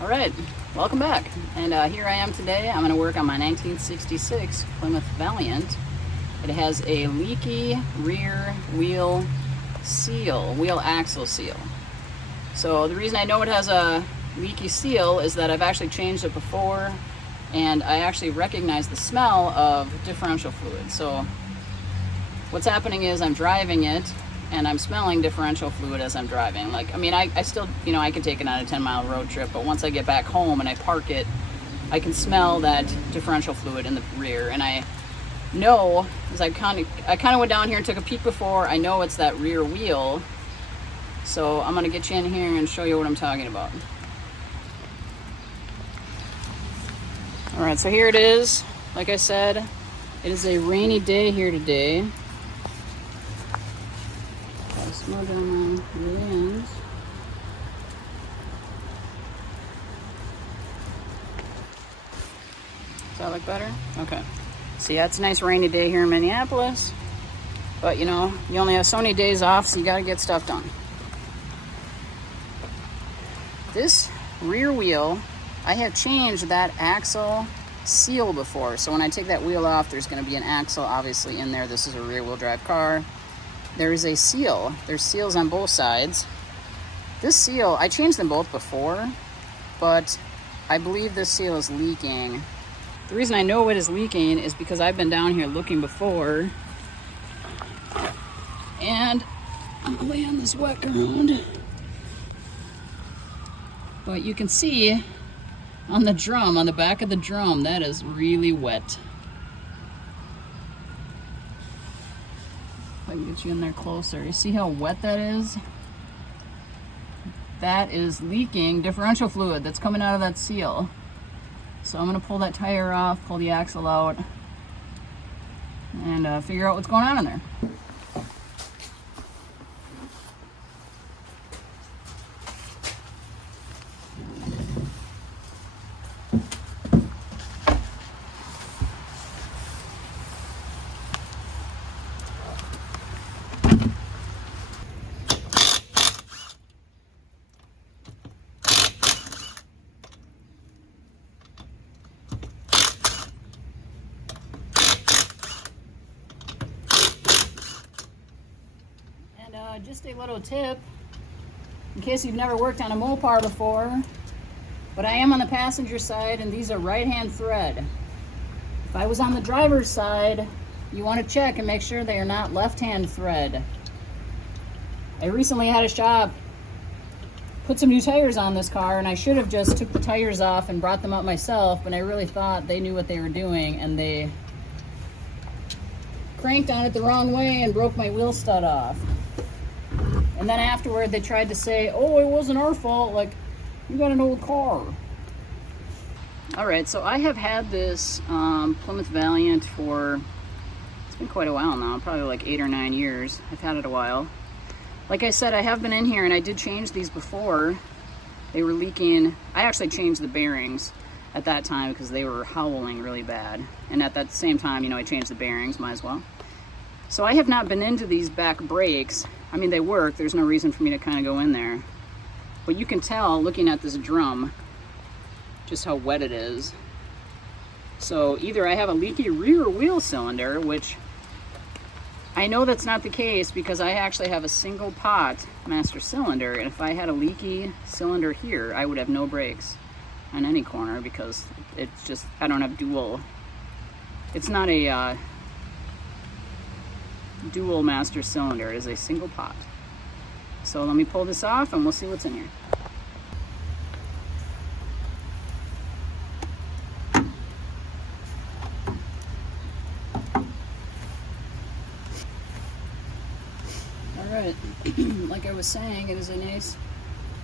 All right, welcome back. And here I am today. I'm going to work on my 1966 Plymouth Valiant. It has a leaky rear wheel seal, wheel axle seal. So the reason I know it has a leaky seal is that I've actually changed it before, and I actually recognize the smell of differential fluid. So what's happening is I'm driving it, and I'm smelling differential fluid as I'm driving. Like, I mean, I still, I can take it on a 10-mile road trip, but once I get back home and I park it, I can smell that differential fluid in the rear. And I know, as I kind of went down here and took a peek before, I know it's that rear wheel. So I'm gonna get you in here and show you what I'm talking about. All right, so here it is. Like I said, it is a rainy day here today. Smudge on my lens. Does that look better? Okay. See, that's a nice rainy day here in Minneapolis. But you only have so many days off, so you gotta get stuff done. This rear wheel, I have changed that axle seal before. So when I take that wheel off, there's gonna be an axle obviously in there. This is a rear wheel drive car. There is a seal. There's seals on both sides. This seal, I changed them both before, but I believe this seal is leaking. The reason I know it is leaking is because I've been down here looking before, and I'm gonna lay on this wet ground. But you can see on the drum, on the back of the drum, that is really wet. If I can get you in there closer. You see how wet that is? That is leaking differential fluid that's coming out of that seal. So I'm gonna pull that tire off, pull the axle out, and figure out what's going on in there. Just a little tip, in case you've never worked on a Mopar before, but I am on the passenger side and these are right-hand thread. If I was on the driver's side, you want to check and make sure they are not left-hand thread. I recently had a shop put some new tires on this car, and I should have just took the tires off and brought them up myself, but I really thought they knew what they were doing, and they cranked on it the wrong way and broke my wheel stud off. And then afterward, they tried to say, oh, it wasn't our fault. Like, you got an old car. All right, so I have had this Plymouth Valiant for, it's been quite a while now, probably like 8 or 9 years. I've had it a while. Like I said, I have been in here and I did change these before. They were leaking. I actually changed the bearings at that time because they were howling really bad. And at that same time, I changed the bearings, might as well. So I have not been into these back brakes. I mean, they work. There's no reason for me to kind of go in there. But you can tell, looking at this drum, just how wet it is. So either I have a leaky rear wheel cylinder, which I know that's not the case because I actually have a single pot master cylinder. And if I had a leaky cylinder here, I would have no brakes on any corner because it's just, I don't have dual. It's not a dual master cylinder, is a single pot. So let me pull this off and we'll see what's in here. Alright, like I was saying, it is a nice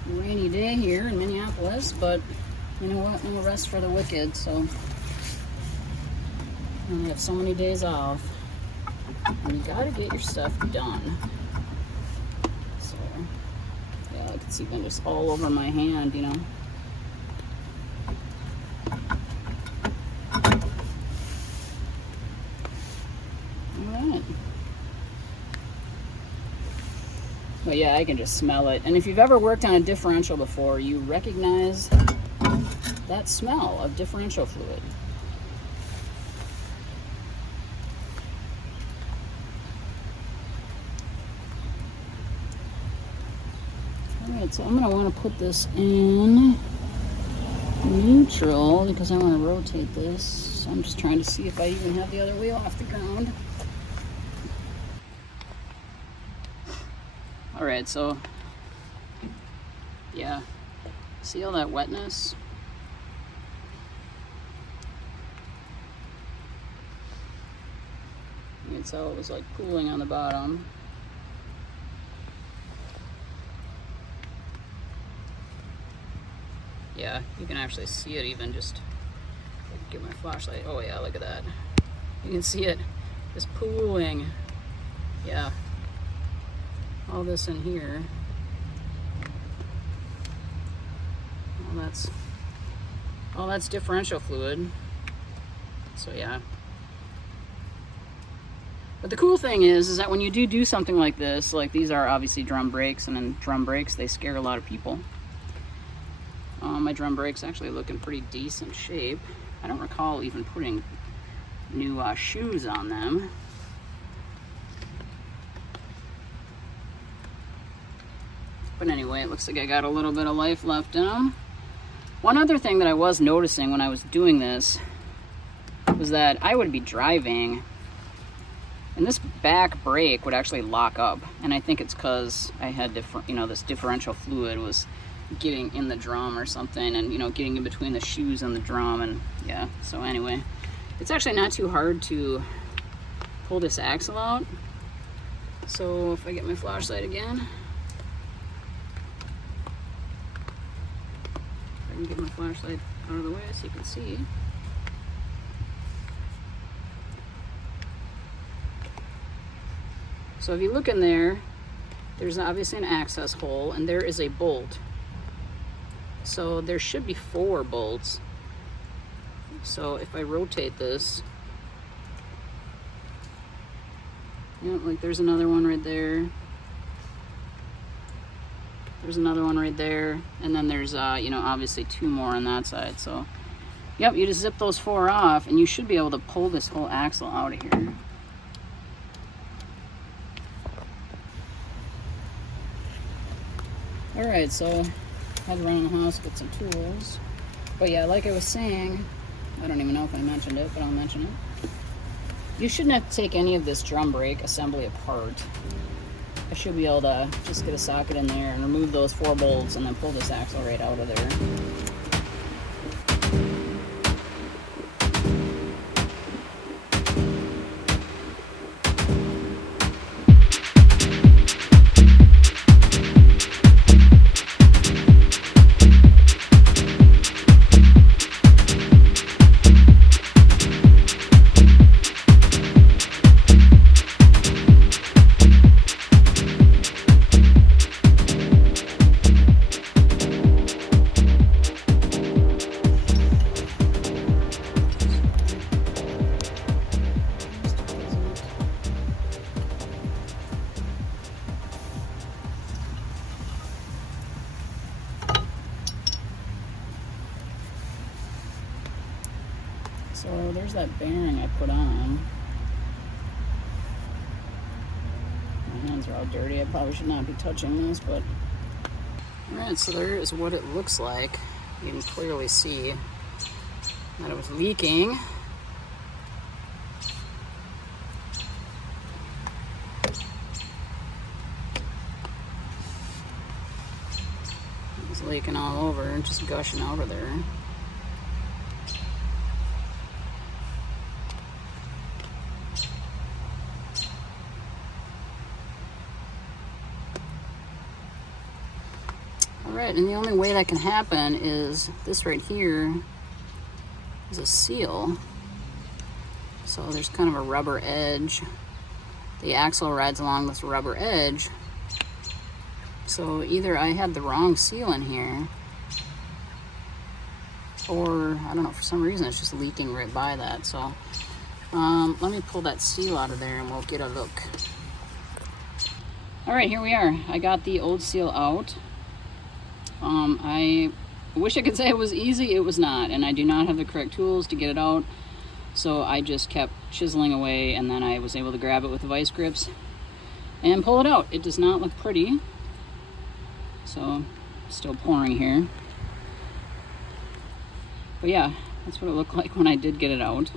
rainy day here in Minneapolis, but you know what, no rest for the wicked, so I only have so many days off. And you gotta get your stuff done. So, yeah, I can see them just all over my hand, Alright. But yeah, I can just smell it. And if you've ever worked on a differential before, you recognize that smell of differential fluid. Alright, so I'm going to want to put this in neutral because I want to rotate this. So I'm just trying to see if I even have the other wheel off the ground. Alright, so yeah, see all that wetness? You can tell it was like pooling on the bottom. Yeah, you can actually see it even just, get my flashlight. Oh yeah, look at that. You can see it just pooling. Yeah. All this in here. All that's differential fluid. So yeah. But the cool thing is that when you do something like this, like these are obviously drum brakes, and in drum brakes, they scare a lot of people. My drum brakes actually look in pretty decent shape. I don't recall even putting new shoes on them. But anyway, it looks like I got a little bit of life left in them. One other thing that I was noticing when I was doing this was that I would be driving and this back brake would actually lock up. And I think it's because I had this differential fluid was getting in the drum or something, and getting in between the shoes and the drum. And yeah, so anyway, it's actually not too hard to pull this axle out. So if I get my flashlight again, I can get my flashlight out of the way so you can see. So if you look in there, there's obviously an access hole, and there is a bolt. So there should be 4 bolts. So if I rotate this, like there's another one right there. There's another one right there, and then there's obviously 2 more on that side. So yep, you just zip those 4 off, and you should be able to pull this whole axle out of here. All right, so I'll run in the house, get some tools. But yeah, like I was saying, I don't even know if I mentioned it, but I'll mention it. You shouldn't have to take any of this drum brake assembly apart. I should be able to just get a socket in there and remove those 4 bolts and then pull this axle right out of there. So there's that bearing I put on. My hands are all dirty. I probably should not be touching this, but... Alright, so there is what it looks like. You can clearly see that it was leaking. It was leaking all over and just gushing out of there. Alright, and the only way that can happen is this right here is a seal. So there's kind of a rubber edge. The axle rides along this rubber edge. So either I had the wrong seal in here, or I don't know, for some reason it's just leaking right by that. So let me pull that seal out of there and we'll get a look. Alright, here we are. I got the old seal out. I I wish I could say it was easy. It was not, and I do not have the correct tools to get it out. So I just kept chiseling away, and then I was able to grab it with the vice grips and pull it out. It does not look pretty. So, still pouring here. But yeah, that's what it looked like when I did get it out.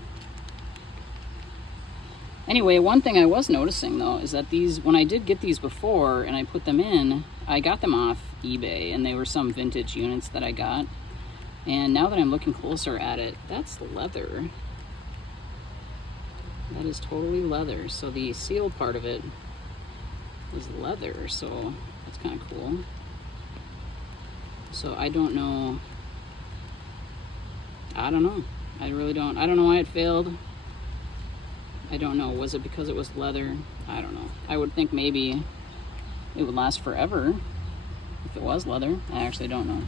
Anyway, one thing I was noticing though is that these, when I did get these before and I put them in, I got them off eBay, and they were some vintage units that I got. And now that I'm looking closer at it, that's leather. That is totally leather. So the seal part of it is leather, so that's kind of cool. So I don't know. I don't know. I really don't. I don't know why it failed. I don't know. Was it because it was leather? I don't know. I would think maybe it would last forever if it was leather. I actually don't know.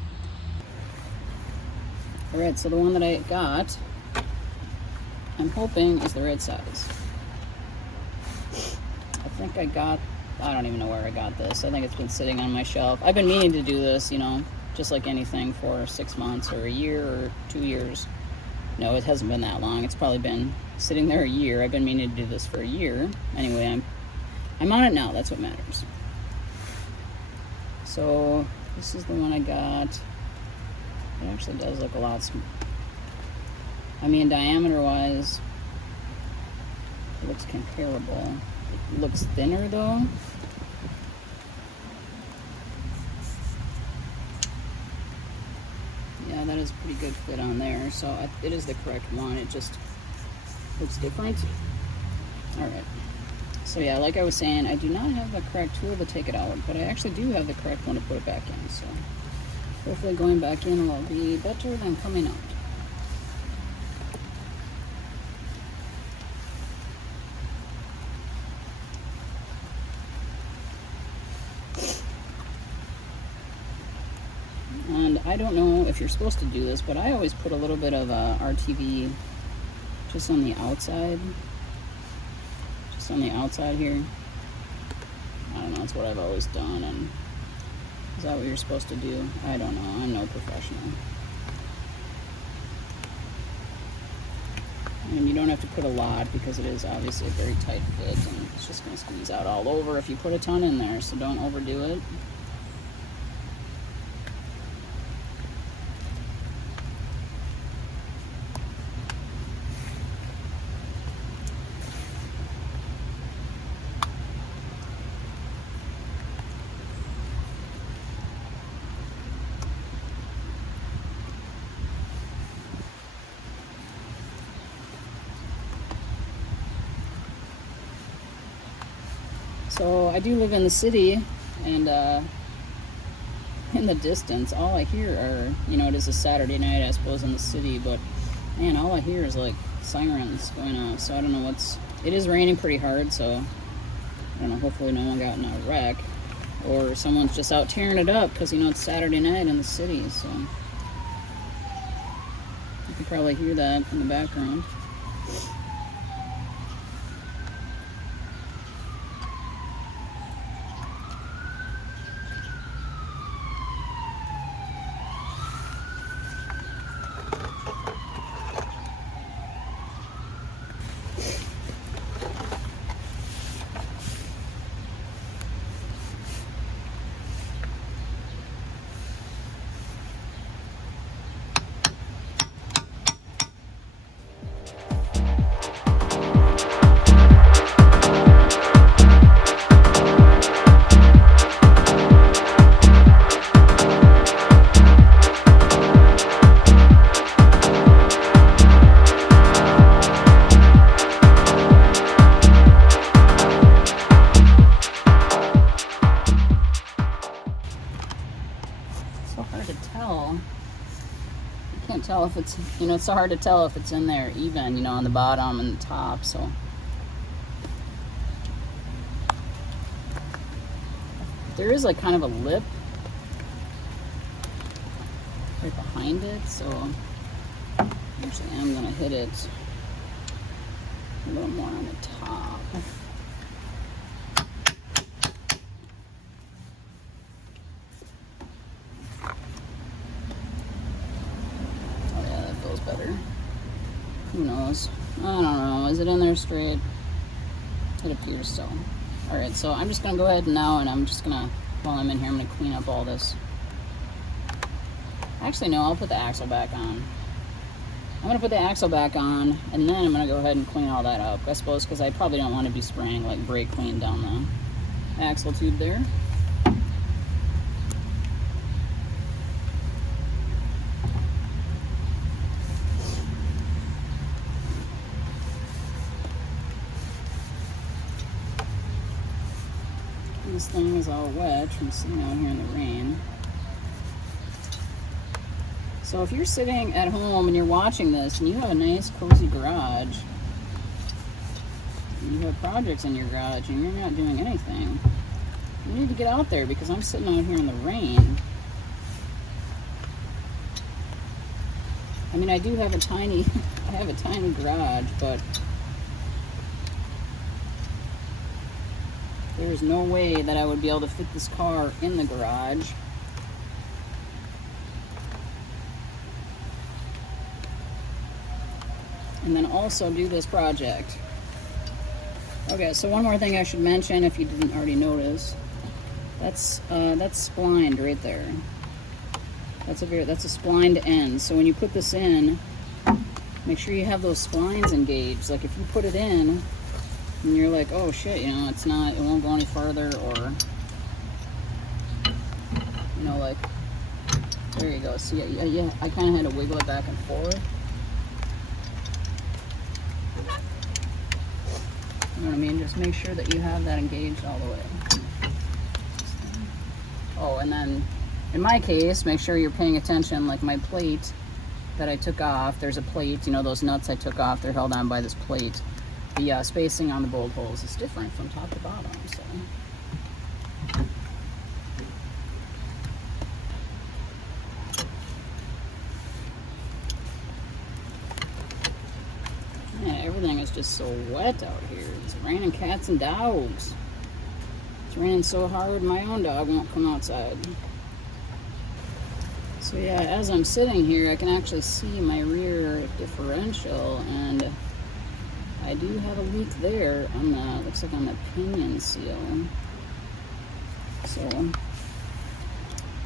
Alright, so the one that I got, I'm hoping is the right size. I think I don't even know where I got this. I think it's been sitting on my shelf. I've been meaning to do this, you know, just like anything, for 6 months or a year or 2 years. No, it hasn't been that long. It's probably been sitting there a year. I've been meaning to do this for a year. Anyway, I'm on it now. That's what matters. So this is the one I got. It actually does look a lot smaller. I mean, diameter-wise, it looks comparable. It looks thinner, though. Yeah, that is a pretty good fit on there. So it is the correct one. It just looks different. All right. So yeah, like I was saying, I do not have the correct tool to take it out, but I actually do have the correct one to put it back in. So hopefully going back in will be better than coming out. And I don't know if you're supposed to do this, but I always put a little bit of RTV just on the outside. Just on the outside here. I don't know, that's what I've always done. And is that what you're supposed to do? I don't know. I'm no professional. And you don't have to put a lot because it is obviously a very tight fit, and it's just going to squeeze out all over if you put a ton in there, so don't overdo it. So I do live in the city, and in the distance, all I hear are, you know, it is a Saturday night, I suppose, in the city, but man, all I hear is like sirens going off. So I don't know it is raining pretty hard, so I don't know, hopefully no one got in a wreck, or someone's just out tearing it up because, you know, it's Saturday night in the city, so you can probably hear that in the background. Tell if it's, you know, it's so hard to tell if it's in there even, you know, on the bottom and the top. So there is like kind of a lip right behind it, so actually I'm gonna hit it a little more on the top. goes. I don't know. Is it in there straight? It appears so. Alright, so I'm just going to go ahead now, and I'm just going to, while I'm in here, I'm going to clean up all this. Actually, no, I'll put the axle back on. I'm going to put the axle back on, and then I'm going to go ahead and clean all that up, I suppose, because I probably don't want to be spraying like brake clean down the axle tube there. This thing is all wet from sitting out here in the rain. So if you're sitting at home and you're watching this and you have a nice cozy garage, and you have projects in your garage and you're not doing anything, you need to get out there, because I'm sitting out here in the rain. I mean, I do have a tiny, I have a tiny garage, but there is no way that I would be able to fit this car in the garage. And then also do this project. Okay, so one more thing I should mention, if you didn't already notice, that's splined right there. That's a splined end. So when you put this in, make sure you have those splines engaged. Like if you put it in and you're like, oh shit, you know, it won't go any farther, or, you know, like, there you go. See, yeah, I kind of had to wiggle it back and forth. You know what I mean? Just make sure that you have that engaged all the way. Oh, and then in my case, make sure you're paying attention. Like my plate that I took off, there's a plate, you know, those nuts I took off, they're held on by this plate. The spacing on the bolt holes is different from top to bottom, so. Man, everything is just so wet out here. It's raining cats and dogs. It's raining so hard my own dog won't come outside. So yeah, as I'm sitting here, I can actually see my rear differential, and I do have a leak there on the, looks like on the pinion seal. So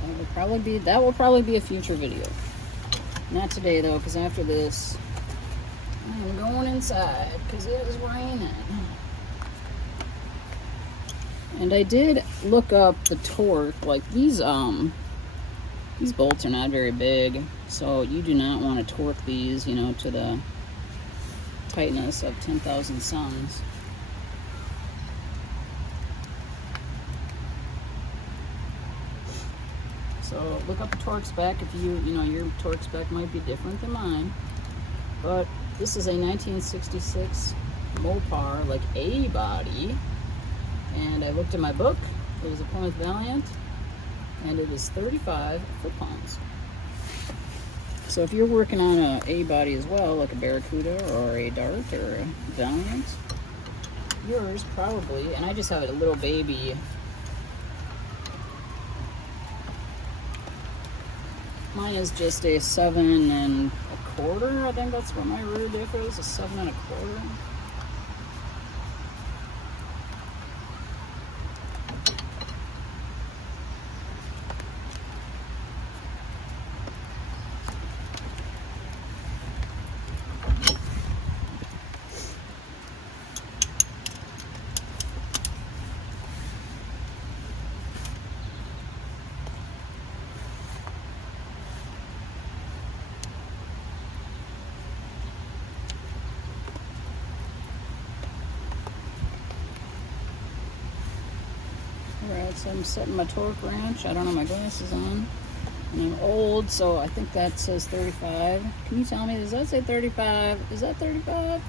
that will probably be a future video. Not today though, because after this, I'm going inside because it is raining. And I did look up the torque. Like these bolts are not very big, so you do not want to torque these, you know, to the tightness of 10,000 suns. So look up the torque spec if you know, your torque spec might be different than mine. But this is a 1966 Mopar, like A body, and I looked in my book. It was a Plymouth Valiant, and it is 35 foot-pounds. So if you're working on a A body as well, like a Barracuda or a Dart or a Valiant, yours probably, and I just have a little baby. Mine is just a 7 1/4. I think that's what my rear diff is, a 7 1/4. Alright, so I'm setting my torque wrench. I don't have my glasses on. And I'm old, so I think that says 35. Can you tell me, does that say 35? Is that 35?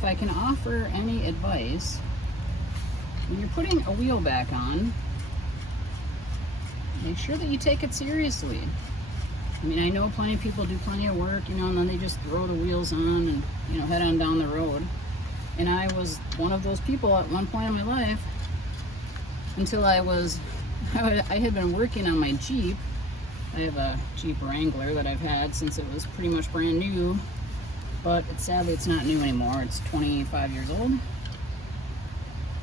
if I can offer any advice, when you're putting a wheel back on, make sure that you take it seriously. I mean, I know plenty of people do plenty of work, you know, and then they just throw the wheels on and, you know, head on down the road. And I was one of those people at one point in my life, until I had been working on my Jeep. I have a Jeep Wrangler that I've had since it was pretty much brand new, but sadly it's not new anymore. It's 25 years old.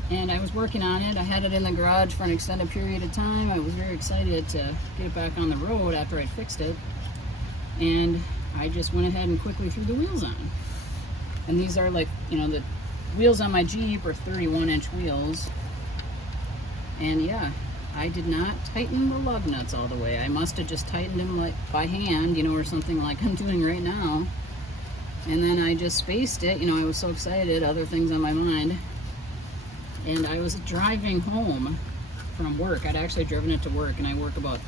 And I was working on it. I had it in the garage for an extended period of time. I was very excited to get it back on the road after I'd fixed it. And I just went ahead and quickly threw the wheels on. And these are like, you know, the wheels on my Jeep are 31-inch wheels. And yeah, I did not tighten the lug nuts all the way. I must have just tightened them like by hand, you know, or something like I'm doing right now. And then I just spaced it, you know, I was so excited, other things on my mind. And I was driving home from work. I'd actually driven it to work, and I work about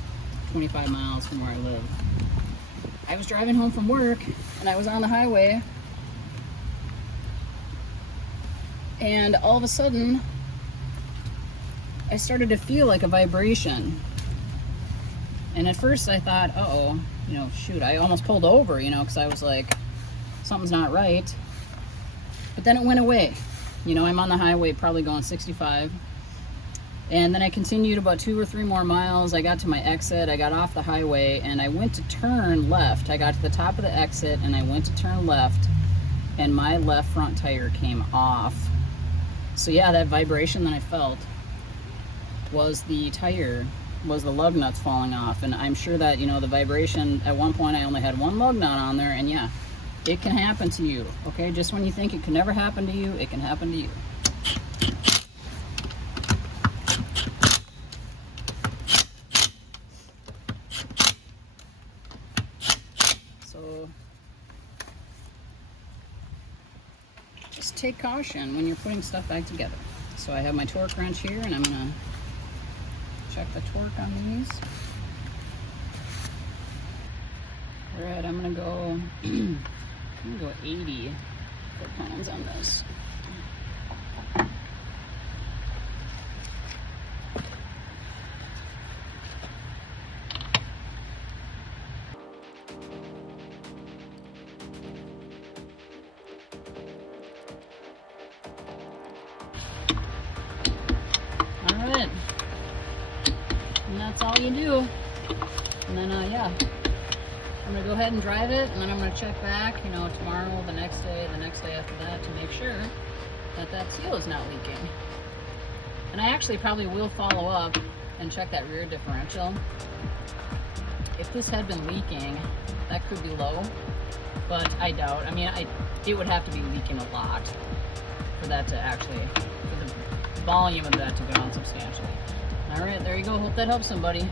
25 miles from where I live. I was driving home from work, and I was on the highway, and all of a sudden, I started to feel like a vibration. And at first I thought, uh-oh, you know, shoot, I almost pulled over, you know, because I was like, something's not right. But then it went away. You know, I'm on the highway probably going 65. And then I continued about 2 or 3 more miles. I got to my exit, I got off the highway, and I went to turn left. I got to the top of the exit, and I went to turn left, and my left front tire came off. So yeah, that vibration that I felt was the tire, was the lug nuts falling off. And I'm sure that, you know, the vibration, at one point I only had 1 lug nut on there, and yeah, it can happen to you, okay? Just when you think it can never happen to you, it can happen to you. So just take caution when you're putting stuff back together. So I have my torque wrench here, and I'm gonna check the torque on these. All right, I'm gonna go 80 foot-pounds on this. All right, and that's all you do. And then, yeah. I'm gonna go ahead and drive it, and then I'm gonna check back, you know, tomorrow, the next day after that, to make sure that that seal is not leaking. And I actually probably will follow up and check that rear differential. If this had been leaking, that could be low, but I doubt. I mean, it would have to be leaking a lot for that to actually, for the volume of that to go down substantially. All right, there you go. Hope that helps somebody.